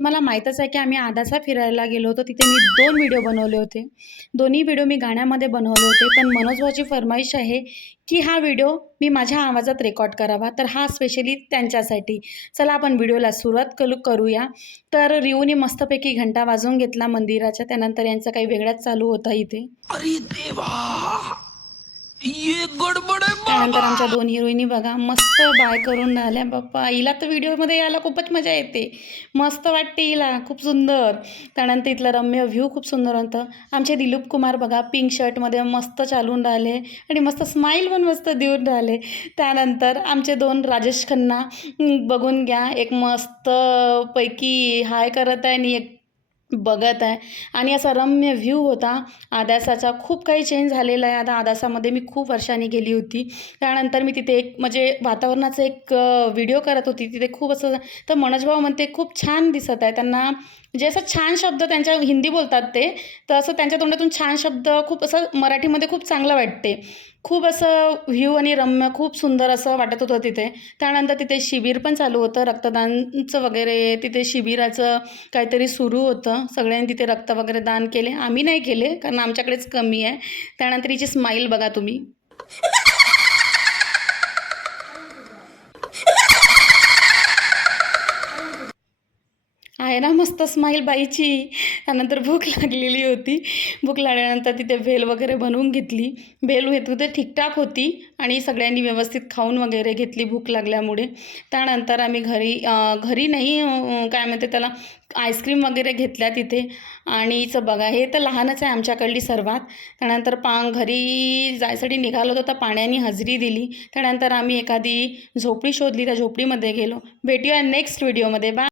मला माहीतच आहे की आम्ही आदासा फिरायला गेलो होतो. तिथे मी 2 व्हिडिओ बनवले होते. दोन्ही व्हिडिओ मी गाण्यामध्ये बनवले होते. पण मनोज भाऊची फर्माईश आहे की हा व्हिडिओ मी माझ्या आवाजात रेकॉर्ड करावा. तर हा स्पेशली त्यांच्यासाठी. चला आपण व्हिडिओला सुरुवात करूया. तर रिऊने मस्तपैकी घंटा वाजवून घेतला मंदिराच्या. त्यानंतर यांचं काही वेगळाच चालू होता इथे. अरे देवा, ये गडबड आहे त्यानंतर बाबा. आमच्या 2 हिरोईनी बघा मस्त बाय करून राहिल्या. बाप्पा हिला तर व्हिडिओमध्ये यायला खूपच मजा येते. मस्त वाटते हिला, खूप सुंदर. त्यानंतर इथलं रम्य व्ह्यू खूप सुंदर होतं. आमचे दिलीप कुमार बघा पिंक शर्टमध्ये मस्त चालून राहिले आणि मस्त स्माईल पण मस्त देऊन राहिले. त्यानंतर आमचे 2 राजेश खन्ना बघून घ्या. एक मस्तपैकी हाय करत आहे आणि एक बघत आहे आणि असा रम्य व्ह्यू होता आदासाचा. खूप काही चेंज झालेला आहे आता आदासामध्ये. मी खूप वर्षांनी गेली होती. त्यानंतर मी तिथे एक म्हणजे वातावरणाचं एक व्हिडिओ करत होती. तिथे खूप असं तर मनोज भाऊ म्हणते खूप छान दिसत आहे. त्यांना म्हणजे असं छान शब्द त्यांच्या हिंदी बोलतात ते. तर असं त्यांच्या तोंडातून छान शब्द खूप असं मराठीमध्ये खूप चांगलं वाटते. खूप असं व्ह्यू आणि रम्य खूप सुंदर असं वाटत होतं तिथे. त्यानंतर तिथे शिबिर पण चालू होतं. रक्तदानचं वगैरे तिथे शिबिराचं काहीतरी सुरू होतं. सगळ्यांनी तिथे रक्त वगैरे दान केले. आम्ही नाही केले कारण आमच्याकडेच कमी आहे. त्यानंतर हिची स्माईल बघा तुम्ही. आहे ना मस्त स्माईल बाईची. त्यानंतर भूक लागलेली होती. भूक लागल्यानंतर तिथे भेल वगैरे बनवून घेतली. भेल होते ठीकठाक होती आणि सगळ्यांनी व्यवस्थित खाऊन वगैरे घेतली भूक लागल्यामुळे. त्यानंतर आम्ही घरी नाही काय म्हणते त्याला आईस्क्रीम वगैरे घेतल्या तिथे. आणि हिचं बघा हे तर लहानच आहे आमच्याकडली सर्वात. त्यानंतर घरी जायसाठी निघालो होतो तर पाण्याने हजेरी दिली. त्यानंतर आम्ही एखादी झोपडी शोधली. त्या झोपडीमध्ये गेलो. भेटूया नेक्स्ट व्हिडिओमध्ये. बाय.